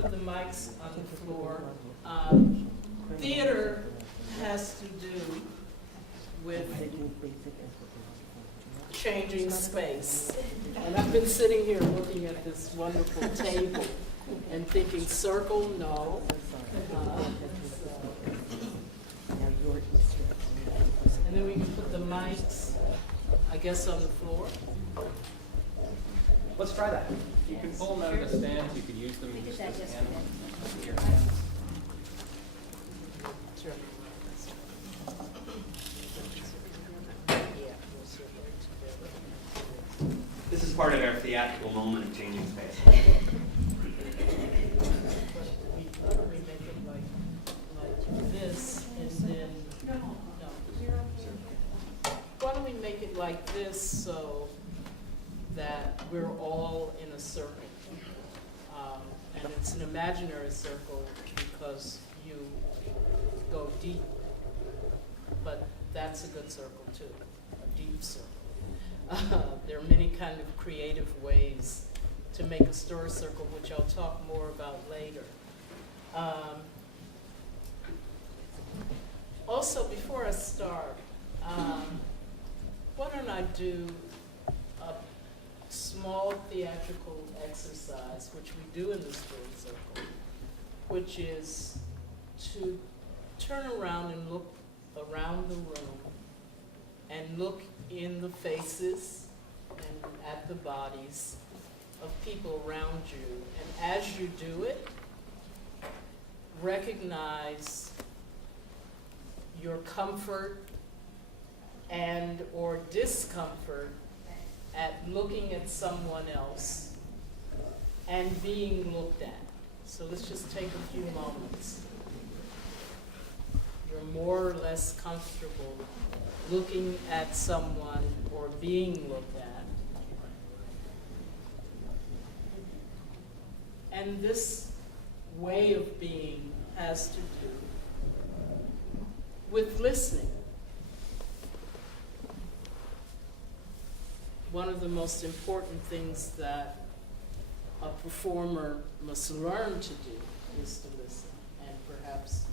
put the mics on the floor. Theater has to do with changing space. And I've been sitting here looking at this wonderful table and thinking, circle, no. And then we can put the mics, I guess, on the floor. Let's try that. You can pull them out of the stands. You could use them just as hands. Your hands. Sure. This is part of our theatrical moment of changing space. Why don't we make it like this, and then, no. Why don't we make it like this so that we're all in a circle? And it's an imaginary circle because you go deep, but that's a good circle too, a deep circle. There are many kind of creative ways to make a story circle, which I'll talk more about later. Also, before I start, why don't I do a small theatrical exercise, which we do in the story circle, which is to turn around and look around the room and look in the faces and at the bodies of people around you. And as you do it, recognize your comfort and or discomfort at looking at someone else and being looked at. So let's just take a few moments. You're more or less comfortable looking at someone or being looked at. And this way of being has to do with listening. One of the most important things that a performer must learn to do is to listen. And perhaps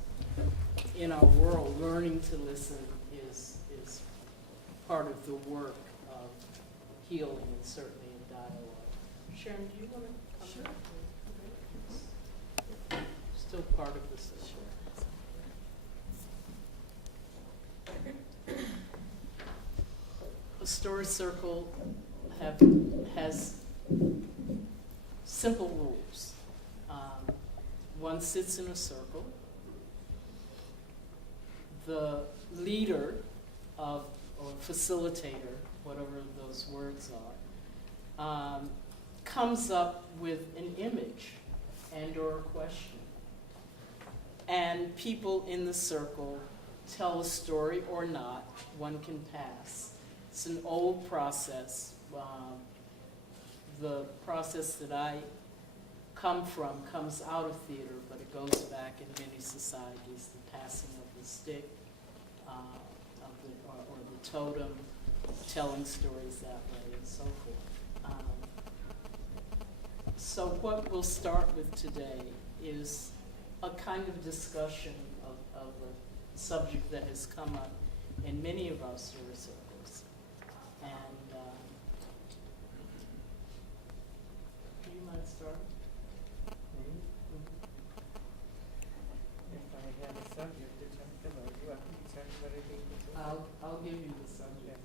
in our world, learning to listen is part of the work of healing and certainly in dialogue. Sharon, do you want to come back? Still part of this issue. A story circle has simple rules. One sits in a circle. The leader or facilitator, whatever those words are, comes up with an image and or a question. And people in the circle tell a story or not. One can pass. It's an old process. The process that I come from comes out of theater, but it goes back in many societies, the passing of the stick, or the totem, telling stories that way, and so forth. So what we'll start with today is a kind of discussion of a subject that has come up in many of our story circles. And you might start. If I have a subject to talk about, you have to tell me what I think to say. I'll give you the subject.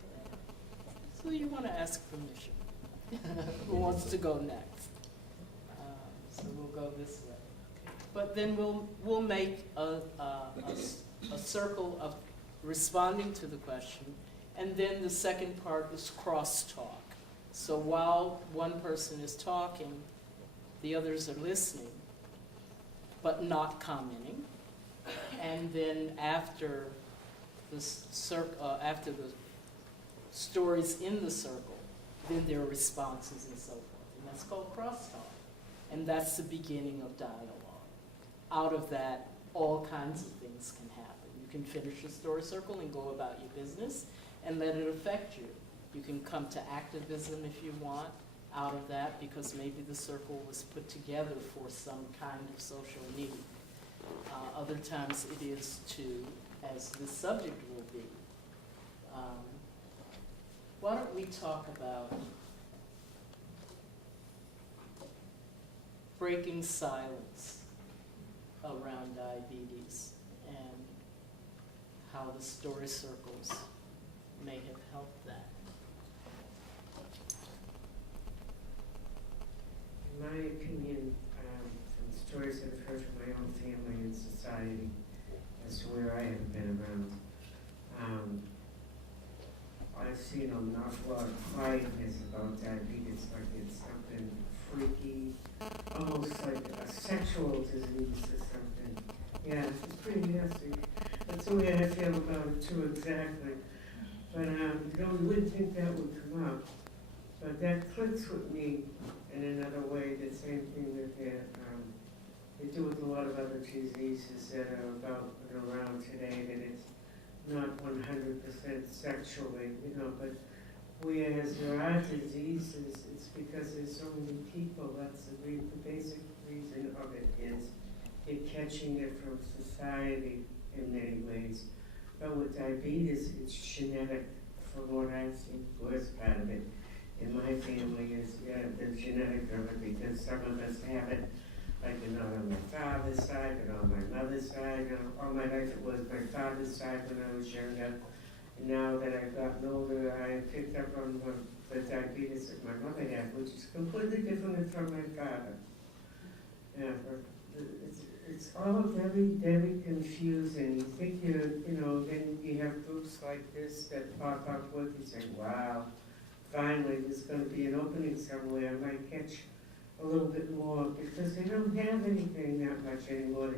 So you want to ask permission. Who wants to go next? So we'll go this way. But then we'll make a circle of responding to the question, and then the second part is crosstalk. So while one person is talking, the others are listening, but not commenting. And then after the stories in the circle, then there are responses and so forth. And that's called crosstalk. And that's the beginning of dialogue. Out of that, all kinds of things can happen. You can finish a story circle and go about your business and let it affect you. You can come to activism if you want. out of that because maybe the circle was put together for some kind of social need. Other times it is to, as the subject will be. Why don't we talk about breaking silence around diabetes and how the story circles may have helped that. In my opinion, from stories I've heard from my own family and society, as to where I have been around, I've seen an awful lot of quietness about diabetes, like it's something freaky, almost like a sexual disease or something. Yeah, it's pretty nasty. That's the way I feel about it too, exactly. But you wouldn't think that would come up. But that clicks with me in another way, the same thing that they do with a lot of other diseases that are about and around today, that it's not 100% sexually, but whereas there are diseases, it's because there's so many people. That's the basic reason of it is you're catching it from society in many ways. But with diabetes, it's genetic, from what I've seen. The worst part of it in my family is, the genetic of it, because some of us have it, like, on my father's side and on my mother's side. All my life it was my father's side when I was younger. And now that I've gotten older, I picked up on the diabetes that my mother had, which is completely different from my father. Yeah, but it's all very, very confusing. You think then you have groups like this that pop up with, you say, wow, finally there's going to be an opening somewhere. I might catch a little bit more, because they don't have anything that much anymore.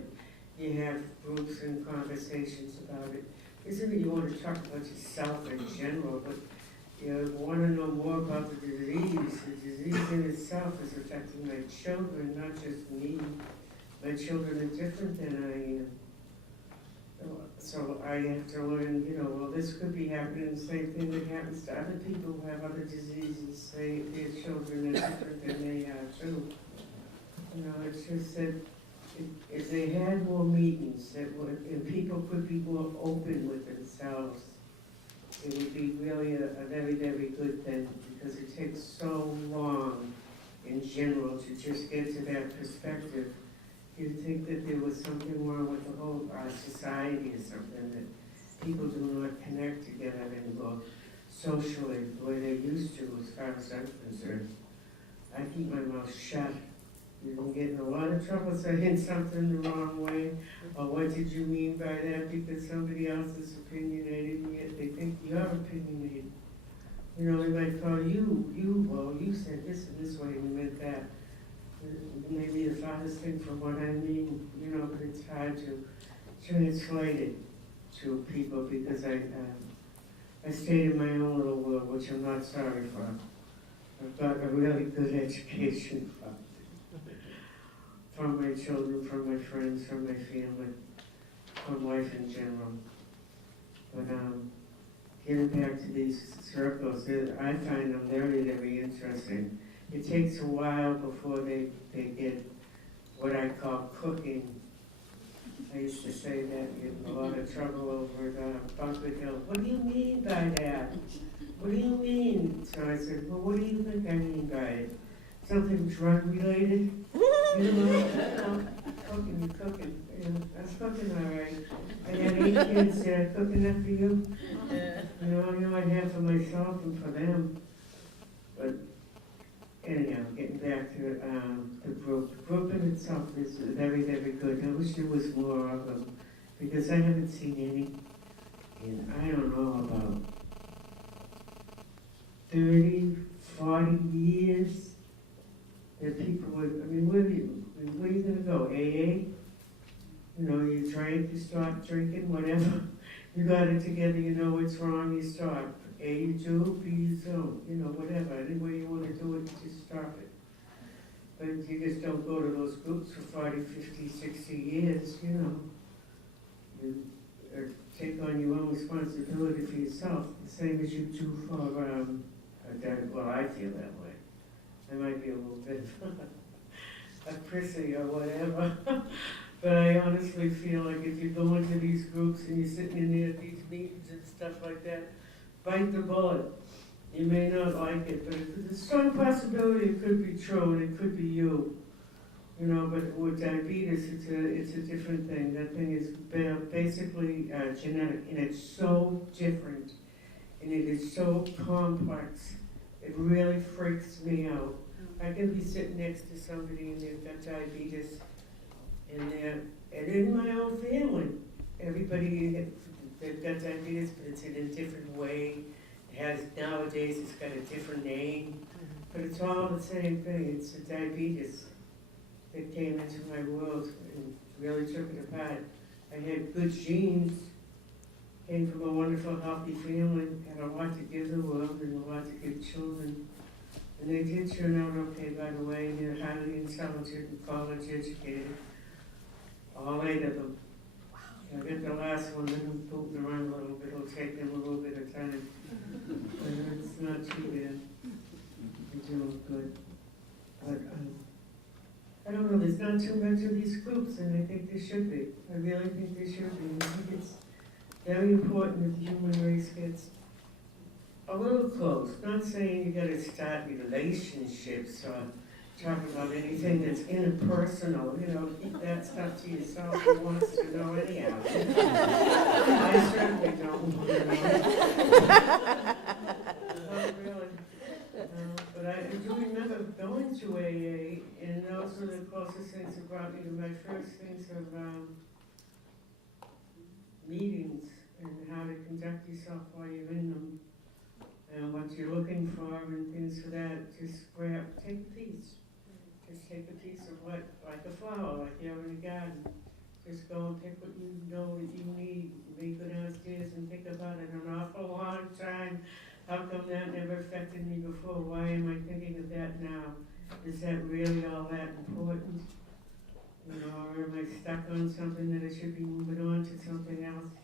You have groups and conversations about it. Isn't it you want to talk about yourself in general, but you want to know more about the disease. The disease in itself is affecting my children, not just me. My children are different than I am. So I have to learn, well, this could be happening, the same thing that happens to other people who have other diseases, say their children are different than they are too. It's just that if they had more meetings, and people could be more open with themselves, it would be really a very, very good thing, because it takes so long in general to just get to that perspective. You'd think that there was something wrong with the whole society or something, that people do not connect together anymore socially the way they used to, as far as I'm concerned. I keep my mouth shut. You can get in a lot of trouble saying something the wrong way, or what did you mean by that, because somebody else is opinionated, and yet they think you're opinionated. They might call well, you said this in this way, and you meant that. Maybe the farthest thing from what I mean, but it's hard to translate it to people, because I stayed in my own little world, which I'm not sorry for. I've got a really good education from my children, from my friends, from my family, from life in general. But getting back to these circles, I find them very, very interesting. It takes a while before they get what I call cooking. I used to say that in a lot of trouble over at Bunker Hill. What do you mean by that? What do you mean? So I said, well, what do you think I mean by it? Something drug related? Cooking. I was cooking all right. I had 8 kids. Did I cook enough for you? I know I'd have for myself and for them. But anyhow, getting back to the group. The group in itself is very, very good. I wish there was more of them, because I haven't seen any in, I don't know, about 30, 40 years. That people would, where are you going to go? AA? You drank, you stopped drinking, whatever. You got it together, you know what's wrong, you stop. A, you do, B, you don't. Whatever. Any way you want to do it, you just stop it. But you just don't go to those groups for 40, 50, 60 years, You take on your own responsibility for yourself, the same as you do for, well, I feel that way. I might be a little bit a prissy or whatever. But I honestly feel like if you go into these groups and you're sitting in there at these meetings and stuff like that, bite the bullet. You may not like it, but there's a strong possibility it could be true and it could be you. You know, but with diabetes, it's a different thing. That thing is basically genetic, and it's so different, and it is so complex. It really freaks me out. I can be sitting next to somebody and they've got diabetes, and in my own family, everybody, they've got diabetes, but it's in a different way. Nowadays, it's got a different name, but it's all the same thing. It's the diabetes that came into my world and really took it apart. I had good genes, came from a wonderful, healthy family, had a lot to give the world and a lot to give children. And they did turn out okay, by the way, and they're highly intelligent and college educated. All 8 of them. I got the last one, let them poop around a little bit, it'll take them a little bit of time. But it's not too bad. They're doing good. But I don't know, there's not too much of these groups, and I think there should be. I really think there should be. I think it's very important that the human race gets a little close. Not saying you gotta start relationships or talk about anything that's interpersonal, you know, keep that stuff to yourself. Who wants to know anyhow? I certainly don't want to know. Not really. But I do remember going to AA, and those were the closest things that brought me to my first things of meetings and how to conduct yourself while you're in them, and what you're looking for and things for that. Just take a piece. Just take a piece of what, like a flower, like you have in a garden. Just go and pick what you know that you need. You may go downstairs and think about it an awful long time. How come that never affected me before? Why am I thinking of that now? Is that really all that important? You know, or am I stuck on something that I should be moving on to something else?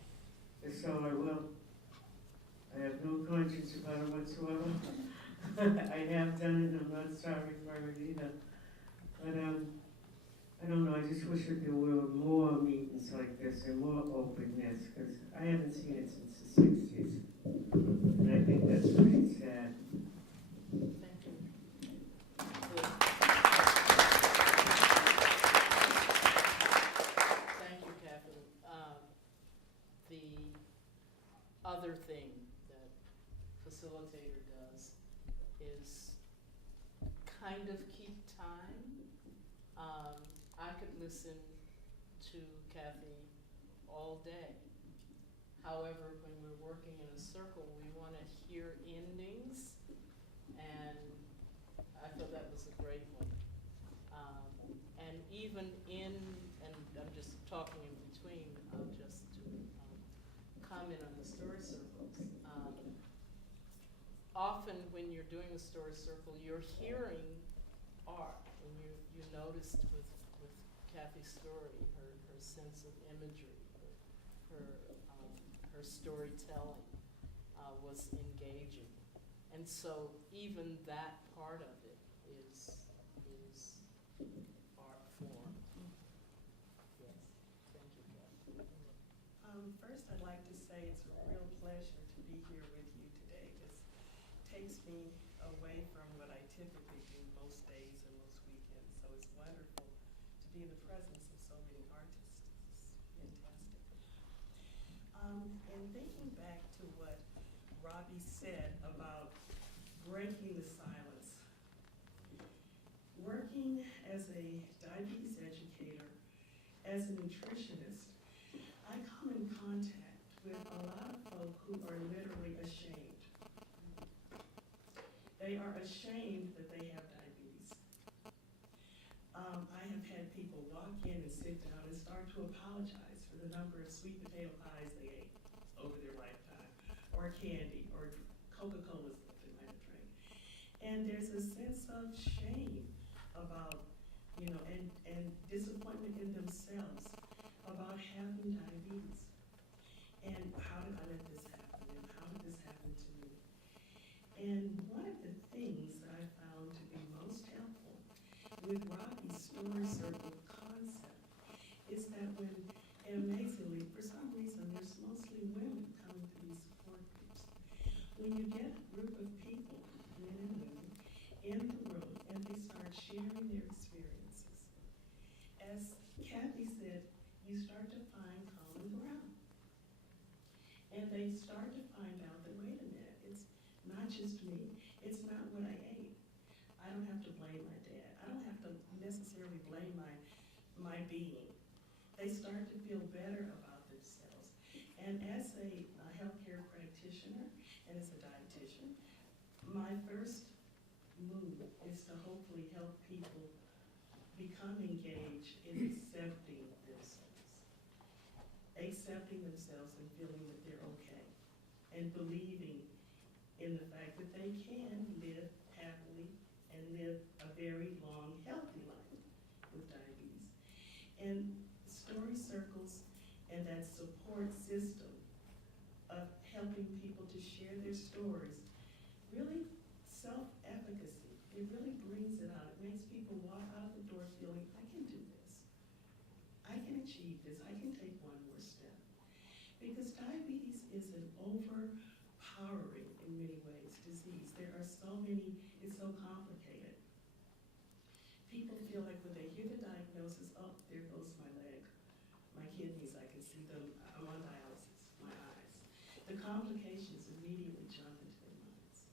If so, I will. I have no conscience about it whatsoever. I have done it, and I'm not sorry for it either. But I don't know, I just wish that there were more meetings like this and more openness, because I haven't seen it since the 60s. And I think that's pretty sad. Thank you. Good. Thank you, Catherine. The other thing that facilitator does is kind of keep time. I could listen to Kathy all day. However, when we're working in a circle, we want to hear endings, and I thought that was a great one. And even and I'm just talking in between, just to comment on the story circles. Often when you're doing a story circle, you're hearing art, and you noticed with Kathy's story, her sense of imagery, her storytelling was engaging. And so even that part of it is art form. Yes, thank you, Kathy. First, I'd like to say it's a real pleasure to be here with you today. This takes me away from what I typically do most days and most weekends. So it's wonderful to be in the presence of so many artists. It's fantastic. And thinking back to what Robbie said about breaking the silence, working as a diabetes educator, as a nutritionist, I come in contact with a lot of folk who are literally ashamed. They are ashamed that they have diabetes. I have had people walk in and sit down and start to apologize for the number of sweet potato pies they ate over their lifetime, or candy, or Coca-Cola's that they might have drank. And there's a sense of shame about, and disappointment in themselves about having diabetes. And how did I let this happen? And how did this happen to me? And one of the things that I found to be most with Rocky's story circle concept is that when, and amazingly, for some reason, there's mostly women coming to these support groups. When you get a group of people, men and women, in the room and they start sharing their experiences, as Kathy said, you start to find common ground. And they start to find out that, wait a minute, it's not just me, it's not what I ate. I don't have to blame my dad. I don't have to necessarily blame my being. They start to feel better about themselves. And as a healthcare practitioner and as a dietitian, my first move is to hopefully help people become engaged in accepting themselves and feeling that they're okay, and believing in the fact that they can live happily and live a very long, healthy life with diabetes. And story circles and that support system of helping people to share their stories, really self-efficacy, it really brings it out. It makes people walk out the door feeling, I can do this. I can achieve this. I can take one more step. Because diabetes is an overpowering, in many ways, disease. There are so many, it's so complicated. People feel like when they hear the diagnosis, oh, there goes my leg, my kidneys, I can see them, I'm on dialysis, my eyes. The complications immediately jump into their minds.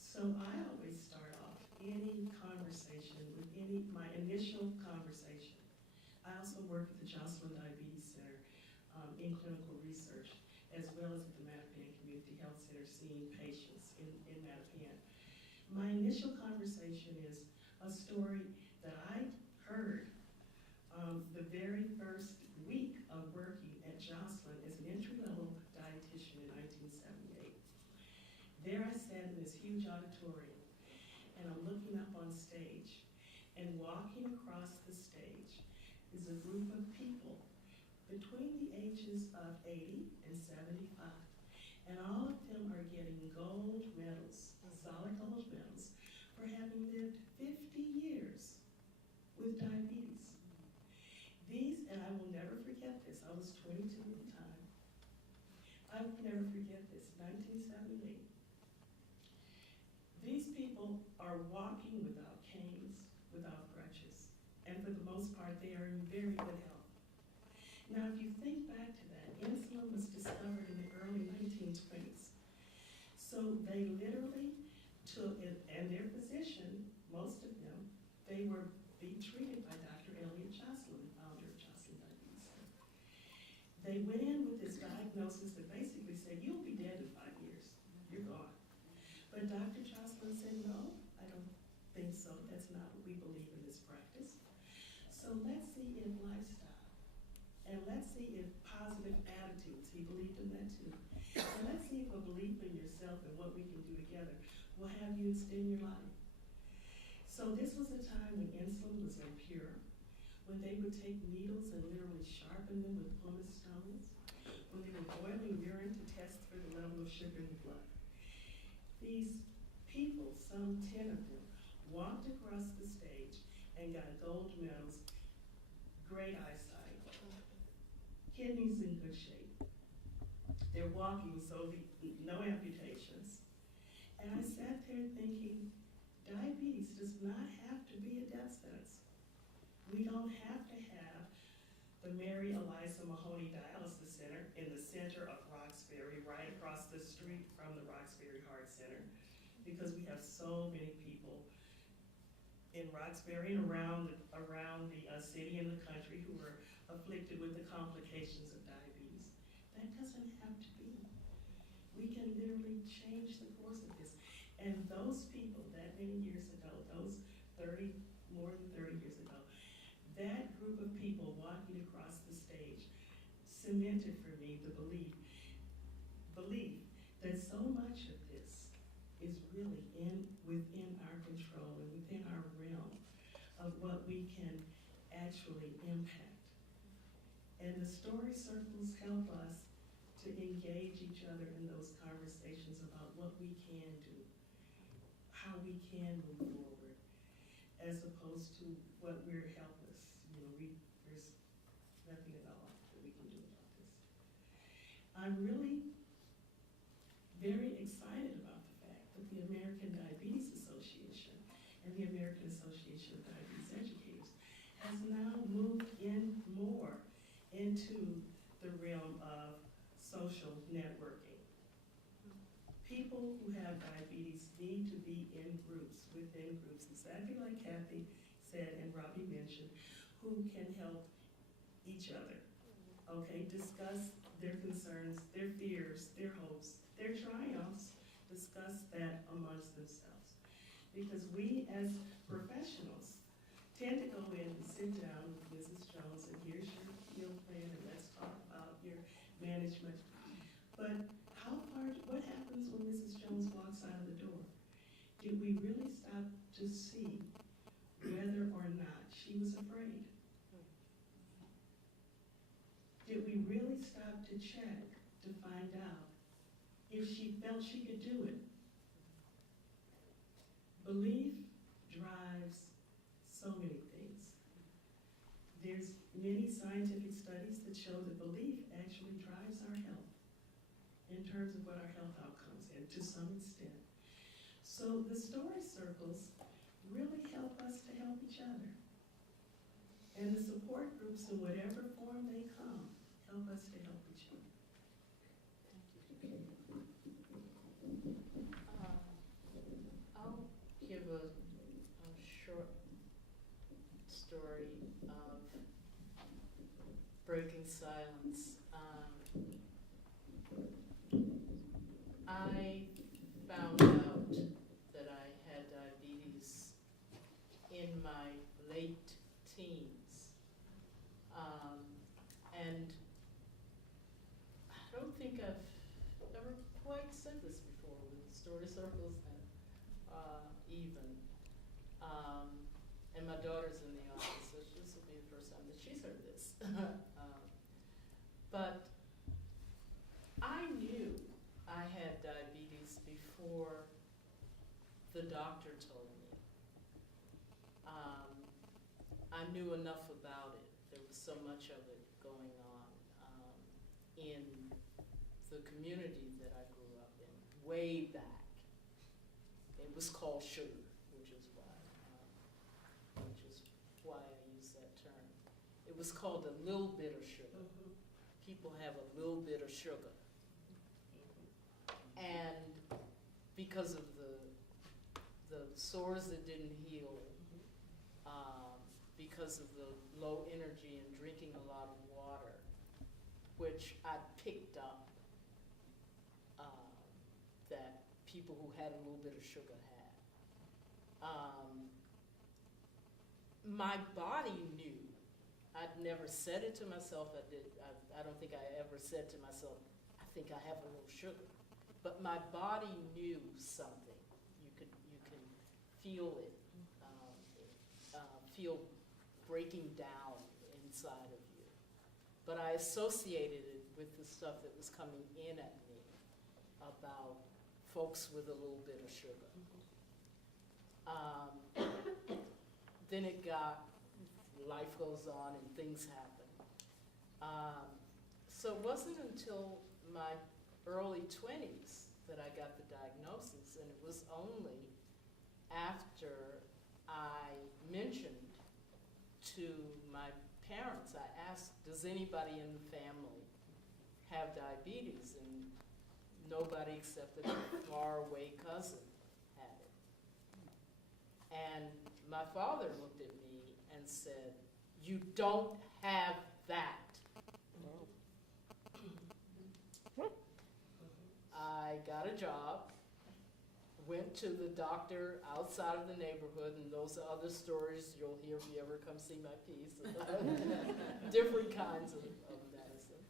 So I always start off any conversation with my initial conversation. I also work at the Joslin Diabetes Center in clinical research, as well as at the Mattapan Community Health Center seeing patients in Mattapan. My initial conversation is a story that I heard the very first week of working at Joslin as an entry-level dietitian in 1978. There I sat in this huge auditorium, and I'm looking up on stage, and walking across the stage is a group of people between the ages of 80 and 75. And all of them are getting gold medals, solid gold medals, for having lived 50 years with diabetes. These, and I will never forget this, I was 22 at the time. I will never forget this, 1978. These people are walking without canes, without crutches, and for the most part, they are in very good health. Now, if you think back to that, insulin was discovered in the early 1920s. So they literally took, and their physician, most of them, they were being treated by Dr. Elliot Joslin, founder of Joslin Diabetes Center. They went in with this diagnosis that basically said, you'll be dead in 5 years, you're gone. But Dr. Joslin said, no, I don't think so, that's not what we believe in this practice. So let's see if lifestyle, and let's see if positive attitudes, he believed in that too. And let's see if a belief in yourself and what we can do together will have you extend your life. So this was a time when insulin was impure, when they would take needles and literally sharpen them with pumice stones, when they were boiling urine to test for the level of sugar in the blood. These people, some 10 of them, walked across the stage and got gold medals, great eyesight, kidneys in good shape. They're walking, so no amputations. And I sat there thinking, diabetes does not have to be a death sentence. We don't have to have the Mary Eliza Mahoney Dialysis Center in the center of Roxbury, right across the street from the Roxbury Heart Center, because we have so many people in Roxbury and around the city and the country who are afflicted with the complications of diabetes. That doesn't have to be. We can literally change the course of this. And those people that many years ago, those more than 30 years ago, that group of people walking across the stage cemented for me the belief that so much of this is really within our control and within our realm of what we can actually impact. And the story circles help us to engage each other in those conversations about what we can do, how we can move forward. as opposed to what we're helpless. You know, there's nothing at all that we can do about this. I'm really very excited about the fact that the American Diabetes Association and the American Association of Diabetes Educators has now moved in more into the realm of social networking. People who have diabetes need to be in groups, within groups, exactly like Kathy said and Robbie mentioned, who can help each other, okay? Discuss their concerns, their fears, their hopes, their triumphs, discuss that amongst themselves. Because we as professionals tend to go in and sit down with Mrs. Jones and here's your meal plan and let's talk about your management. But what happens when Mrs. Jones walks out of the door? Did we really stop to see whether or not she was afraid? Did we really stop to check to find out if she felt she could do it? Belief drives so many things. There's many scientific studies that show that belief actually drives our health in terms of what our health outcomes and to some extent. So the story circles really help us to help each other. And the support groups, in whatever form they come, help us to help each other. I'll give a short story of breaking silence. I found out that I had diabetes in my late teens. And I don't think I've ever quite said this before with story circles and even. And my daughter's in the audience, so this will be the first time that she's heard this. But I knew I had diabetes before the doctor told me. I knew enough about it. There was so much of it going on in the community that I grew up in, way back. It was called sugar, which is why I use that term. It was called a little bit of sugar. Mm-hmm. People have a little bit of sugar. And because of the sores that didn't heal, because of the low energy and drinking a lot of water, which I picked up that people who had a little bit of sugar had. My body knew. I'd never said it to myself. I don't think I ever said to myself, I think I have a little sugar. But my body knew something. You can feel it, feel breaking down inside of you. But I associated it with the stuff that was coming in at me about folks with a little bit of sugar. Then life goes on and things happen. So it wasn't until my early 20s that I got the diagnosis, and it was only after I mentioned to my parents, I asked, does anybody in the family have diabetes? And nobody except a faraway cousin had it. And my father looked at me and said, you don't have that. I got a job, went to the doctor outside of the neighborhood, and those are other stories you'll hear if you ever come see my piece. Different kinds of medicine,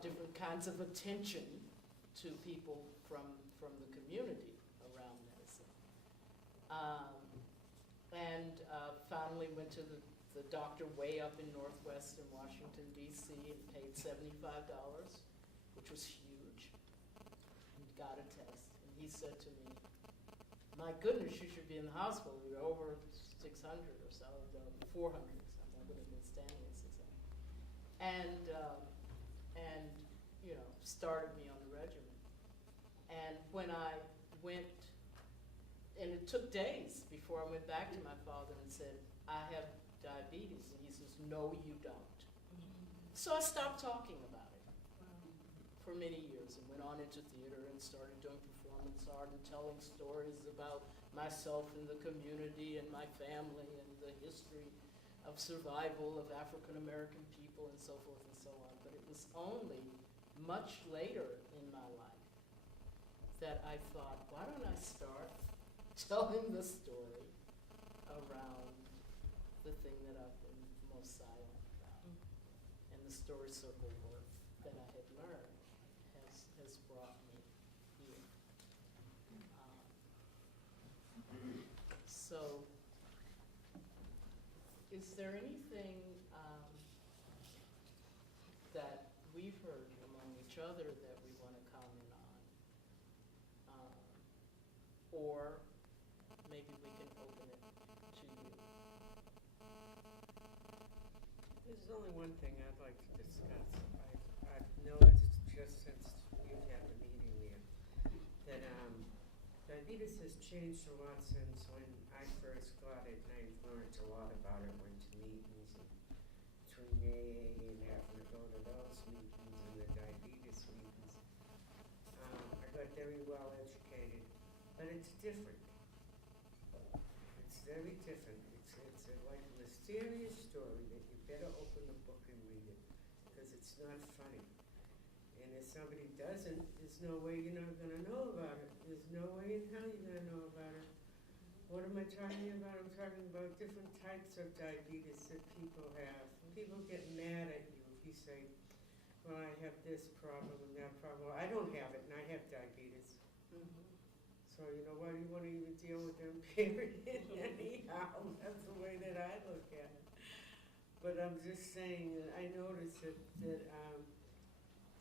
different kinds of attention to people from the community around medicine. And finally went to the doctor way up in Northwestern Washington, D.C., and paid $75, which was huge. Got a test, and he said to me, my goodness, you should be in the hospital. You're over 600 or so, 400 or something. I would have been standing at 600. And you know, started me on the regimen. And when I went, and it took days before I went back to my father and said, I have diabetes. And he says, no, you don't. So I stopped talking about it for many years and went on into theater and started doing performance art and telling stories about myself and the community and my family and the history of survival of African American people and so forth and so on. But it was only much later in my life that I thought, why don't I start telling the story around the thing that I've been most silent about. And the story circle work that I had learned has brought me here. So, is there anything that we've heard among each other that we want to comment on? Or maybe we can open it to you. There's only one thing I'd like to discuss. I've noticed just since we've had the meeting there that diabetes has changed a lot since when I first got it, and I learned a lot about it, went to meetings and between AA and having to go to those meetings and the diabetes meetings. I got very well educated, but it's different. It's very different. It's like a mysterious story that you better open the book and read it, because it's not funny. And if somebody doesn't, there's no way you're not going to know about it. There's no way in hell you're going to know about it. What am I talking about? I'm talking about different types of diabetes that people have. And people get mad at you if you say, well, I have this problem and that problem. Well, I don't have it, and I have diabetes. So, you know, why do you want to even deal with them, period? Anyhow, that's the way that I look at it. But I'm just saying that I noticed that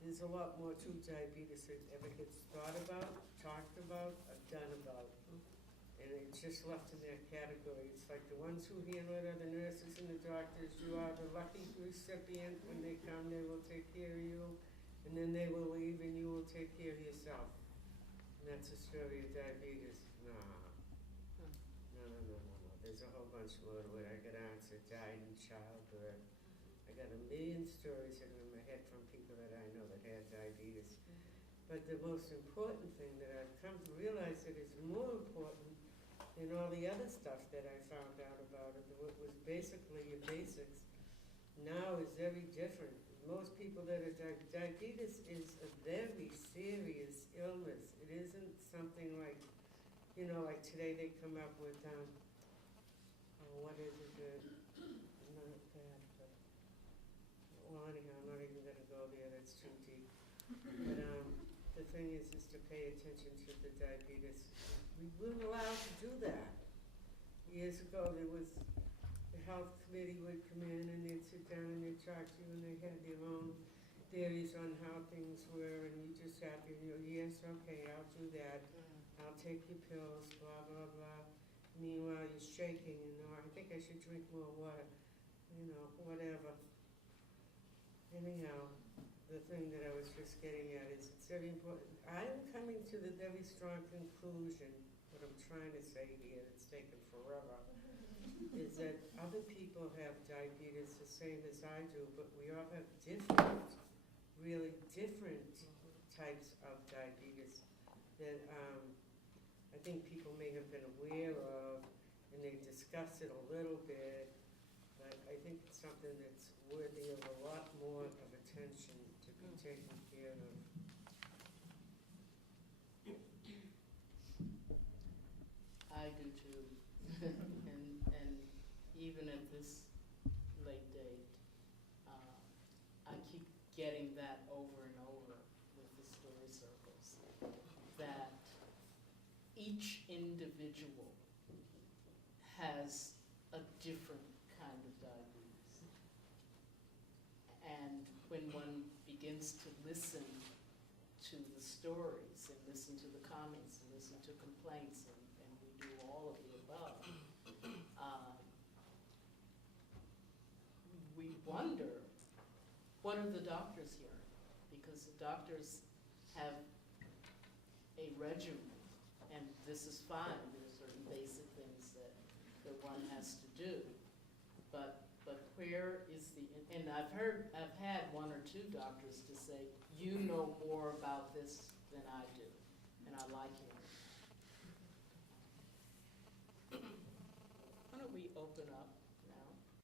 there's a lot more to diabetes that ever gets thought about, talked about, or done about. And it's just left in that category. It's like the ones who handle it are the nurses and the doctors. You are the lucky recipient. When they come, they will take care of you. And then they will leave and you will take care of yourself. And that's the story of diabetes. No. There's a whole bunch more to it. I got aunts that died in childbirth. I got a million stories that are in my head from people that I know that had diabetes. But the most important thing that I've come to realize that is more important than all the other stuff that I found out about it, what was basically your basics, now is very different. Most people that are diabetes is a very serious illness. It isn't something like, you know, like today they come up with, what is it, not bad, but, well, anyhow, I'm not even going to go there, that's too deep. But the thing is to pay attention to the diabetes. We weren't allowed to do that. Years ago, there was, the health committee would come in and they'd sit down and they'd talk to you and they had their own theories on how things were, and you just sat there and you go, yes, okay, I'll do that. I'll take your pills, blah, blah, blah. Meanwhile, you're shaking, you know, I think I should drink more water, you know, whatever. Anyhow, the thing that I was just getting at is it's very important. I'm coming to the very strong conclusion, what I'm trying to say here, it's taken forever, is that other people have diabetes the same as I do, but we all have different, really different types of diabetes that I think people may have been aware of, and they discuss it a little bit, but I think it's something that's worthy of a lot more of attention to be taken care of. I do too. and even at this late date, I keep getting that over and over with the story circles, that each individual has a different kind of diabetes. And when one begins to listen to the stories and listen to the comments and listen to complaints, and we above. We wonder, what are the doctors hearing? Because the doctors have a regimen, and this is fine. There are certain basic things that one has to do. But where is the, and I've had one or two doctors to say, you know more about this than I do, and I like hearing. Why don't we open up